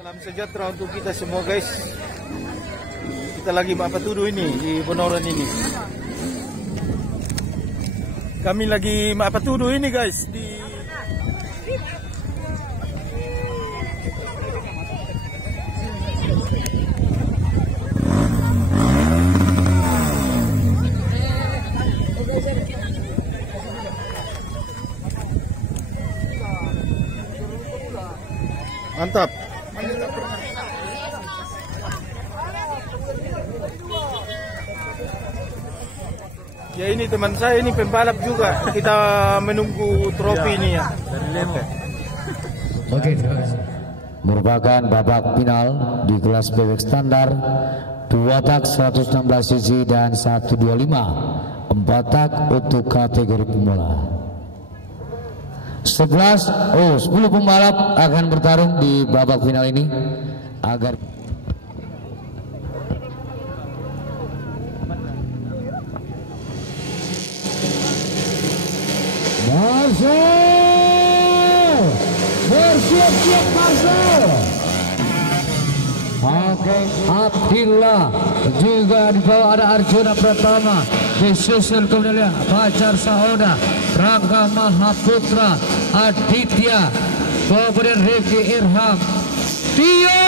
Salam sejahtera untuk kita semua guys. Kita lagi Mapatudu ini di Bonoran ini. Kami lagi Mapatudu ini guys di mantap. Ya ini teman saya ini pembalap juga. Kita menunggu trofi ini ya. Oke. Merupakan babak final di kelas bebek standar 2 tak 116 cc dan 125 4 tak untuk kategori pemula. 10 pembalap akan bertarung di babak final ini agar Marcel bersiap-siap Marcel. Oke, Abdillah juga di bawah ada Arjuna Pratama, disusul kemudian Fajar Sahoda, Rangga Mahaputra, Aditya, kemudian Rifki Irham, Tio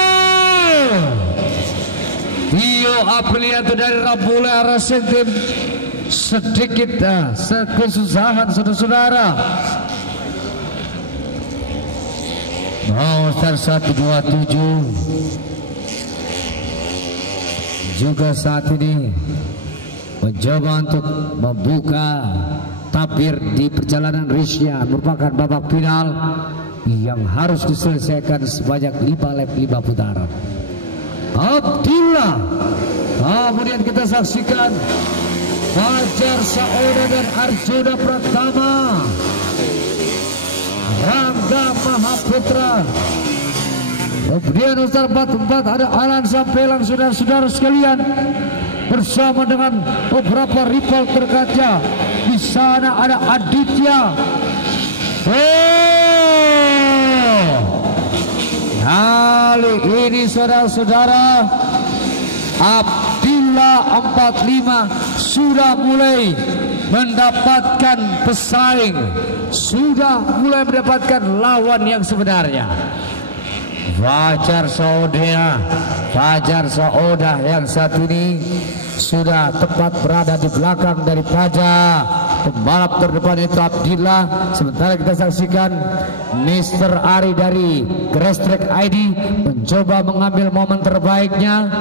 Aprianto dari Rampula Racing Team. Sedikit kesusahan saudara-saudara. Monster 127 juga saat ini mencoba untuk membuka tabir di perjalanan Risya. Merupakan babak final yang harus diselesaikan sebanyak 5 lap 5 putaran. Abdillah, kemudian kita saksikan Fajar Sahoda dan Arjuna Pratama, Rangga Mahaputra, kemudian Ustaz 44 ada Alan Sampelang, saudara-saudara sekalian, bersama dengan beberapa rival terkatnya. Di sana ada Aditya. Kali ini saudara-saudara, Abdillah 45 sudah mulai mendapatkan pesaing, sudah mulai mendapatkan lawan yang sebenarnya. Fajar Sahoda yang satu ini sudah tepat berada di belakang daripada pembalap terdepan itu Abdillah. Sementara kita saksikan Mr. Ari dari Grass Track ID mencoba mengambil momen terbaiknya,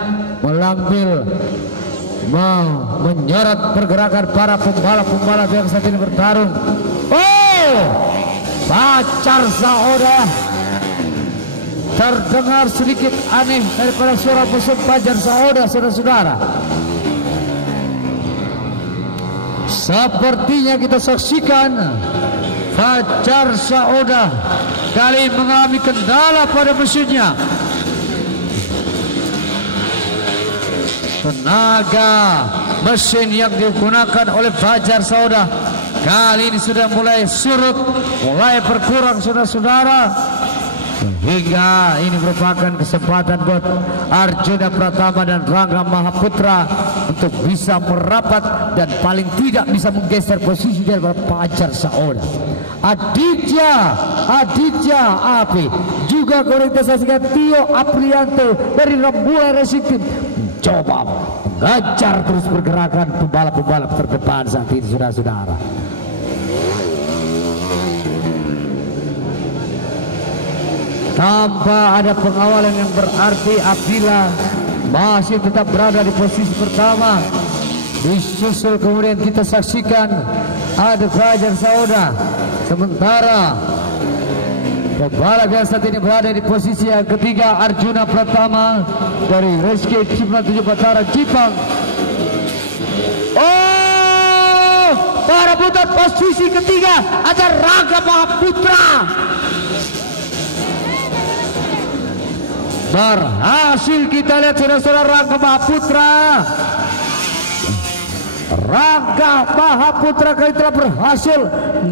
menyorot pergerakan para pembalap-pembalap yang saat ini bertarung. Fajar Sahoda terdengar sedikit aneh daripada suara musuh Fajar Sahoda, saudara-saudara. Sepertinya kita saksikan Fajar Sahoda kali mengalami kendala pada mesinnya. Tenaga mesin yang digunakan oleh Fajar Sahoda kali ini sudah mulai surut, mulai berkurang saudara-saudara, hingga ini merupakan kesempatan buat Arjuna Pratama dan Rangga Mahaputra untuk bisa merapat dan paling tidak bisa menggeser posisi dari Fajar Sahoda. Aditya Api juga komunitasasikan Tio Aprianto dari Rampula Racing Team coba mengajar terus pergerakan pembalap-pembalap terdepan saat ini saudara-saudara. Tanpa ada pengawalan yang berarti, Abdillah masih tetap berada di posisi pertama. Disusul kemudian kita saksikan ada Fajar Sahoda. Sementara pembalap yang saat ini berada di posisi yang ketiga Arjuna Pratama dari Rescue Cipta 7 Batara Jipang. Para putar posisi ketiga ada Rangga Mahaputra. Berhasil kita lihat saudara-saudara Rangga Mahaputra kali telah berhasil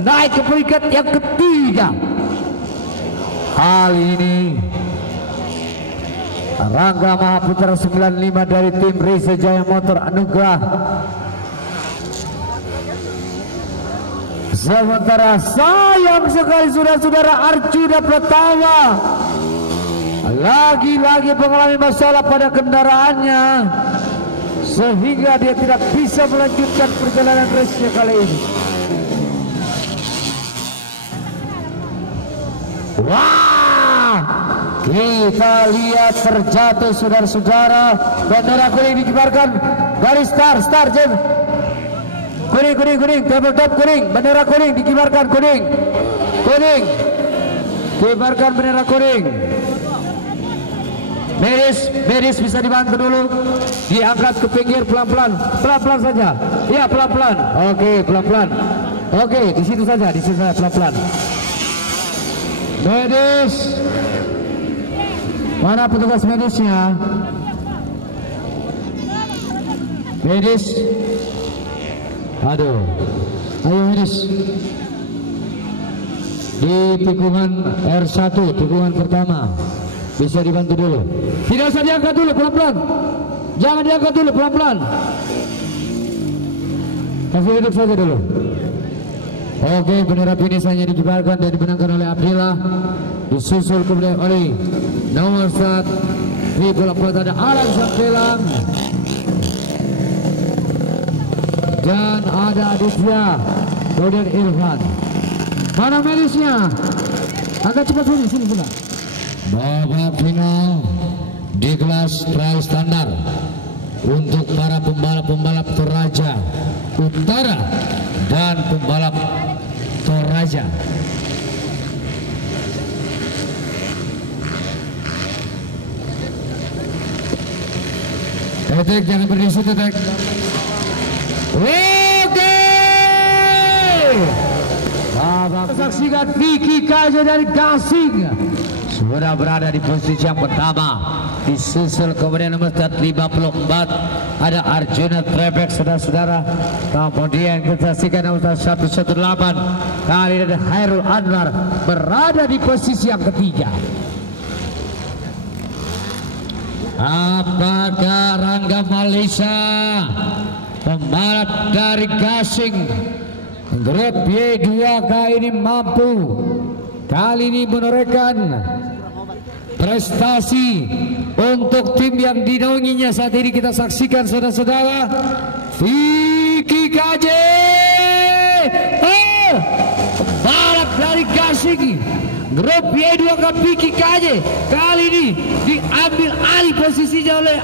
naik ke peringkat yang ketiga. Hal ini Rangga Mahaputra 95 dari tim Reza Jaya Motor Anugrah. Sementara sayang sekali saudara-saudara, Arjuna Pratama lagi-lagi mengalami masalah pada kendaraannya sehingga dia tidak bisa melanjutkan perjalanan race-nya kali ini. Wah, kita lihat terjatuh saudara-saudara. Bendera kuning dikibarkan, garis start Jim. Kuning, tabletop kuning, bendera kuning dikibarkan, kuning, kibarkan bendera kuning. Medis bisa dibantu dulu, diangkat ke pinggir pelan-pelan saja. Ya pelan-pelan. Oke, pelan-pelan. Oke, di situ saja pelan-pelan. Medis, mana petugas medisnya? Medis, aduh, ayo medis. Di tikungan R1, tikungan pertama, bisa dibantu dulu. Tidak usah diangkat dulu, pelan-pelan. Jangan diangkat dulu, pelan-pelan. Kasih duduk saja dulu. Oke, bendera finish hanya dikibarkan dan dimenangkan oleh Abdillah, disusul kemudian oleh nomor 1 di bola pelot ada Alan Sampelang dan ada Aditya, kemudian Irfan. Mana medisnya? Agak cepat sini pula. Babak final di kelas trial standar untuk para pembalap Toraja Utara dan pembalap Toraja. Tetek jangan berdiri, Tetek. Oke. Saksikan Vicky Kaja dari Gasing sudah berada di posisi yang pertama, disusul kemudian nomor 54 ada Arjuna Trebek saudara-saudara. Kemudian kita saksikan nomor 118 kali ini ada Hairul Anwar berada di posisi yang ketiga. Apakah Rangga Malisa pembalap dari Gasing grup Y2K ini mampu kali ini menorehkan prestasi untuk tim yang dinaunginya saat ini? Kita saksikan saudara-saudara, Vicky KJ balap dari Gasing grup Y2K Vicky KJ kali ini diambil alih posisinya oleh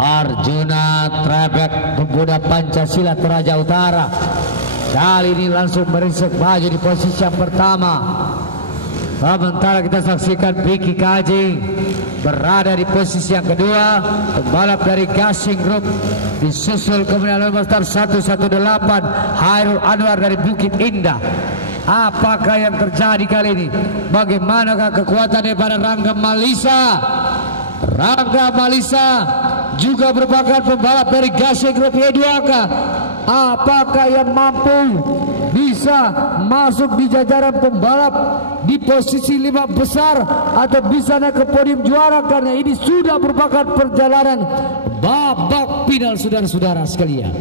Arjuna Trebek, pemuda Pancasila Toraja Utara. Kali ini langsung meringsek maju di posisi yang pertama. Sementara kita saksikan Vicky KJ berada di posisi yang kedua, pembalap dari Gasing Group, disusul kemudian nomor 118 Hairul Anwar dari Bukit Indah. Apakah yang terjadi kali ini? Bagaimanakah kekuatan daripada Rangga Malisa? Rangga Malisa juga merupakan pembalap dari Gasing Group Y2K. Apakah yang mampu bisa masuk di jajaran pembalap di posisi 5 besar atau bisa naik ke podium juara? Karena ini sudah merupakan perjalanan babak final saudara-saudara sekalian.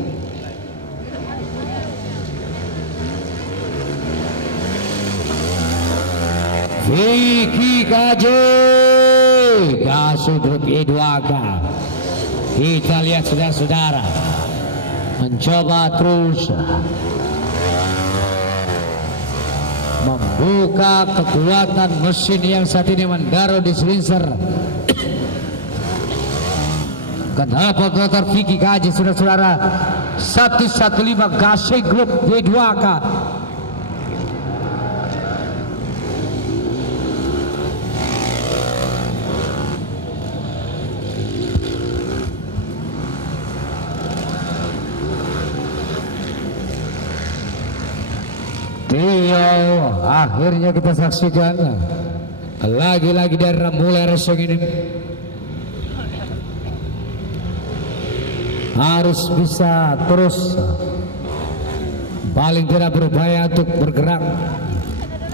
Vicky KJ Gasing Group Y2K. Kita lihat saudara-saudara mencoba terus membuka kekuatan mesin yang saat ini mendaru di silinder. Kenapa motor Vicky KJ saudara-saudara 115 Gasing Group Y2K. Akhirnya kita saksikan lagi-lagi dari mulai racing ini harus bisa terus paling tidak berupaya untuk bergerak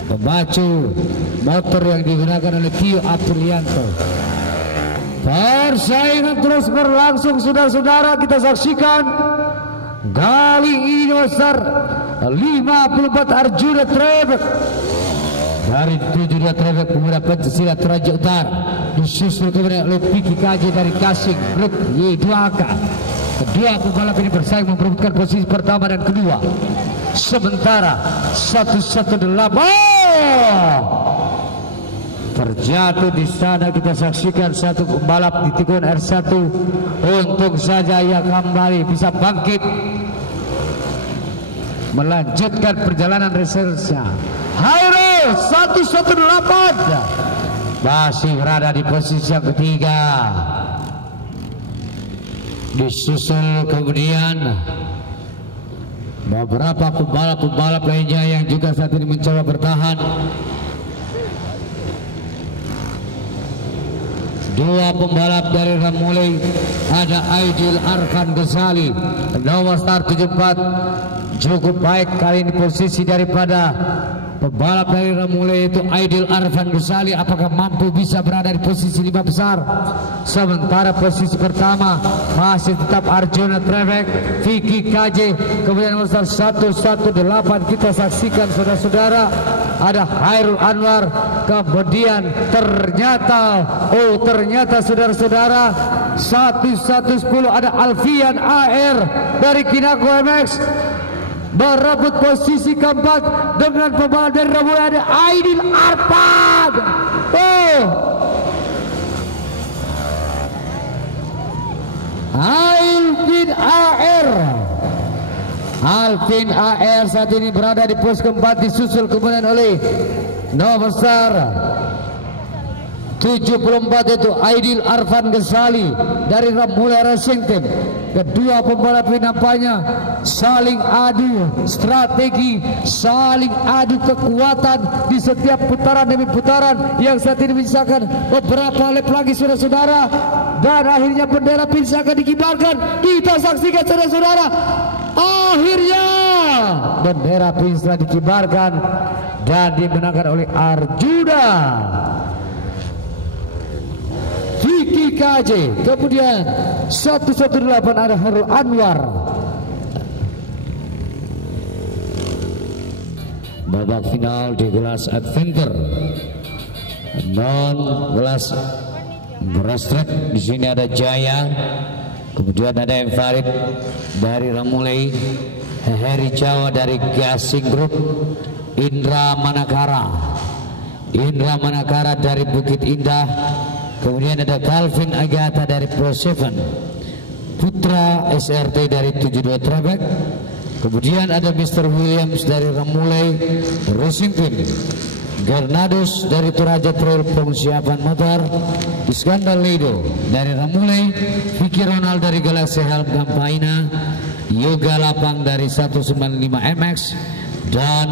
pemacu motor yang digunakan oleh Tio Aprilianto. Persaingan terus berlangsung, saudara-saudara. Kita saksikan kali ini besar 54 Arjuna Trebek dari 72 Trebek pemuda Pancasila Toraja Utara, disusul kemudian oleh Piki KJ dari Kasing Grup Y2K. Kedua pembalap ini bersaing memperebutkan posisi pertama dan kedua. Sementara 118 terjatuh di sana. Kita saksikan satu pembalap di tikungan R1. Untung saja ia kembali bisa bangkit melanjutkan perjalanan resernya. Hairul 118 masih berada di posisi yang ketiga. Disusul kemudian beberapa pembalap lainnya yang juga saat ini mencoba bertahan. Dua pembalap dari Ramulai, ada Aidil Arfan Ghazali nomor start 74, cukup baik kali ini posisi daripada pembalap dari Ramulai itu Aidil Arfan Ghazali. Apakah mampu bisa berada di posisi 5 besar? Sementara posisi pertama masih tetap Arjuna Trebek, Vicky KJ, kemudian nomor 118 kita saksikan saudara-saudara ada Hairul Anwar, kemudian ternyata saudara-saudara 110 ada Alfian AR dari Kinako MX berebut posisi keempat dengan pembalap dari Ramulai ada Aidil Arfan. Alvin AR saat ini berada di pos keempat, disusul kemudian oleh nomor besar 74 itu Aidil Arfan Ghazali dari Ramulai Racing Team. Kedua pembalap ini nampaknya saling adu strategi, saling adu kekuatan di setiap putaran demi putaran yang saat ini menyisakan beberapa lap lagi saudara-saudara, dan akhirnya bendera finish akan dikibarkan. Kita saksikan saudara-saudara, akhirnya bendera finish telah dikibarkan dan dimenangkan oleh Arjuna Vicky KJ. Kemudian 118 ada Hairul Anwar. Babak final di kelas adventure non kelas Rastrek. Di sini ada Jaya, kemudian ada Farid dari Ramulai, Heri Jawa dari Gasing Group, Indra Manakara dari Bukit Indah, kemudian ada Calvin Agata dari Pro 7, Putra SRT dari 72 Trebek, kemudian ada Mr. Williams dari Ramulai Racing Team, Gernados dari Toraja Trail Pengsiapan Motor, Iskandar Lido dari Ramulai, Vicky Ronald dari Galaxy Helm Gampaina, Yoga Lapang dari 195 MX, dan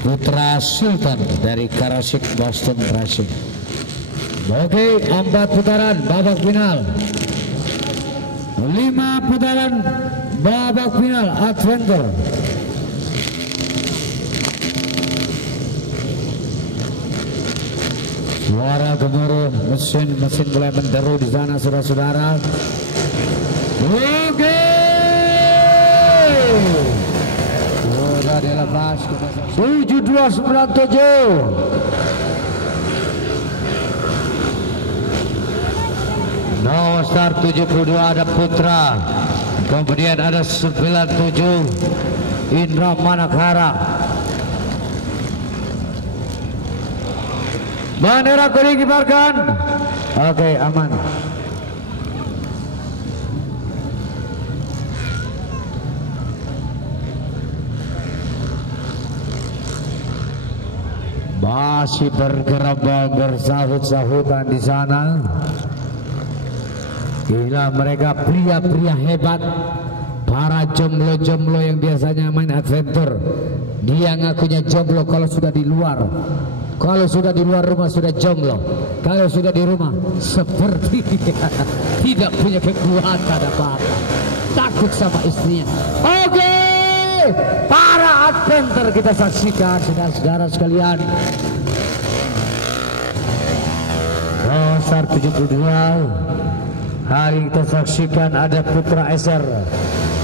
Putra Sultan dari Karasik Boston Racing. Oke, 4 putaran babak final, 5 putaran babak final adventure. Suara gemuruh mesin mulai menderu di sana saudara-saudara. Oke, sudah dilepas 7297. Nomor start 72 ada Putra, kemudian ada 97 Indra Manakara. Bendera kuning kibarkan. Oke, aman. Masih bergerombol bersahut-sahutan di sana. Gila, mereka pria-pria hebat, para jomblo-jomblo yang biasanya main adventure. Dia ngakunya jomblo kalau sudah di luar. Kalau sudah di luar rumah sudah jomblo. Kalau sudah di rumah seperti tidak punya kekuatan apa-apa, takut sama istrinya. Oke, para adventure Center kita saksikan saudara-saudara sekalian. Nomor 72. Hari kita saksikan ada Putra Eser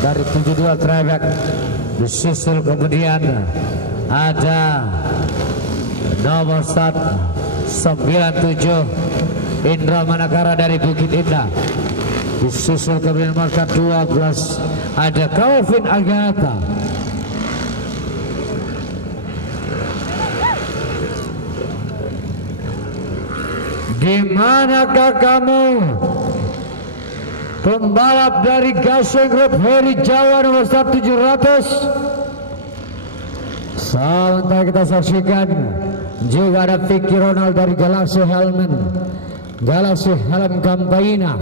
dari 72 Trebek. Disusul kemudian ada nomor 97 Indra Manakara dari Bukit Indah. Disusul kemudian nomor 12 ada Calvin Agatha. Di manakah kamu, pembalap dari Gasing Group Heri Jawa nomor 1700? Sementara kita saksikan juga ada Vicky Ronald dari Galaxy Helm Kampaina.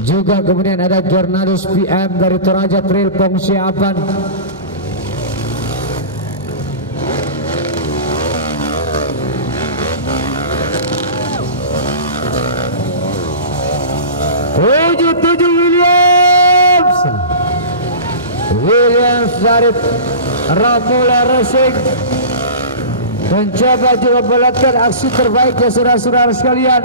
Juga kemudian ada Jornadus PM dari Toraja Trail Pongsiapan. Williams dari Ramula Racing mencoba juga melakukan aksi terbaiknya saudara-saudara sekalian.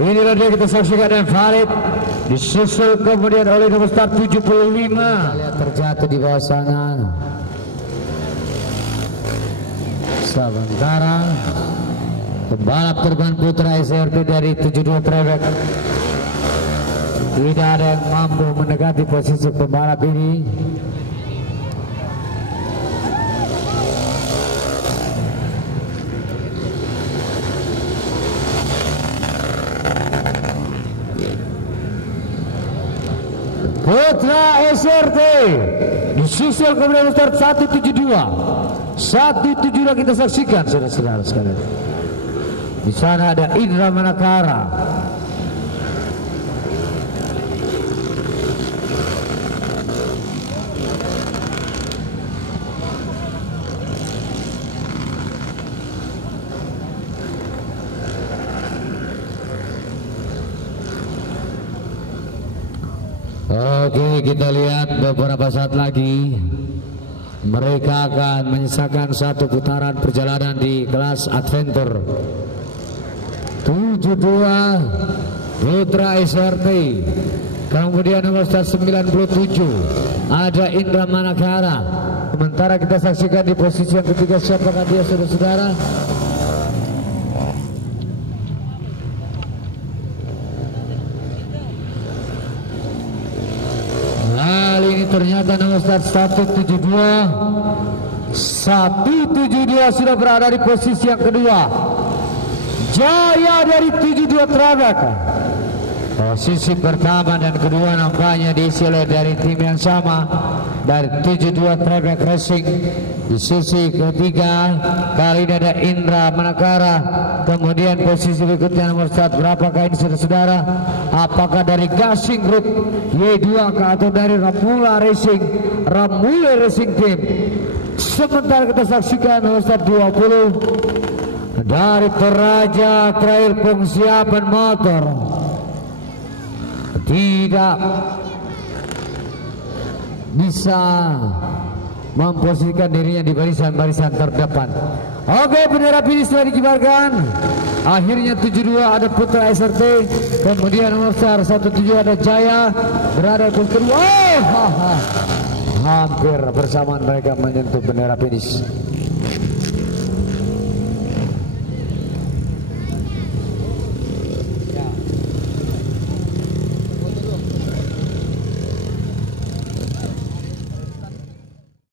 Inilah dia kita saksikan dan valid, disusul kemudian oleh nomor start 75. Lihat terjatuh di bawah sana. Sementara pembalap terbang Putra SRT dari 72 Trebek tidak ada yang mampu mendekati posisi pembalap ini. Putra SRT disusul kemudian start 172 kita saksikan saudara-saudara sekalian. Di sana ada Indra Manakara. Oke, kita lihat beberapa saat lagi mereka akan menyisakan satu putaran perjalanan di kelas adventure 72 Putra SRT. Kemudian nomor 97 ada Indra Manakara. Sementara kita saksikan di posisi yang ketiga siapakah dia saudara-saudara? Ternyata nomor start 172 sudah berada di posisi yang kedua. Jaya dari 72 Trebek. Posisi pertama dan kedua nampaknya diisi oleh dari tim yang sama dari 72 Trebek Racing. Di sisi ketiga kali ini ada Indra Manakara. Kemudian posisi berikutnya nomor start berapakah ini saudara-saudara? Apakah dari Gasing Group Y2 atau dari Ramula Racing Team? Sementara kita saksikan nomor start 20 dari Toraja Trail Pengsiapan Motor. Tidak bisa memposisikan dirinya di barisan terdepan. Oke, bendera finish sudah dikibarkan. Akhirnya 72 ada Putra SRT. Kemudian nomor 17 ada Jaya berada di posisi kedua. Hampir bersamaan mereka menyentuh bendera finish.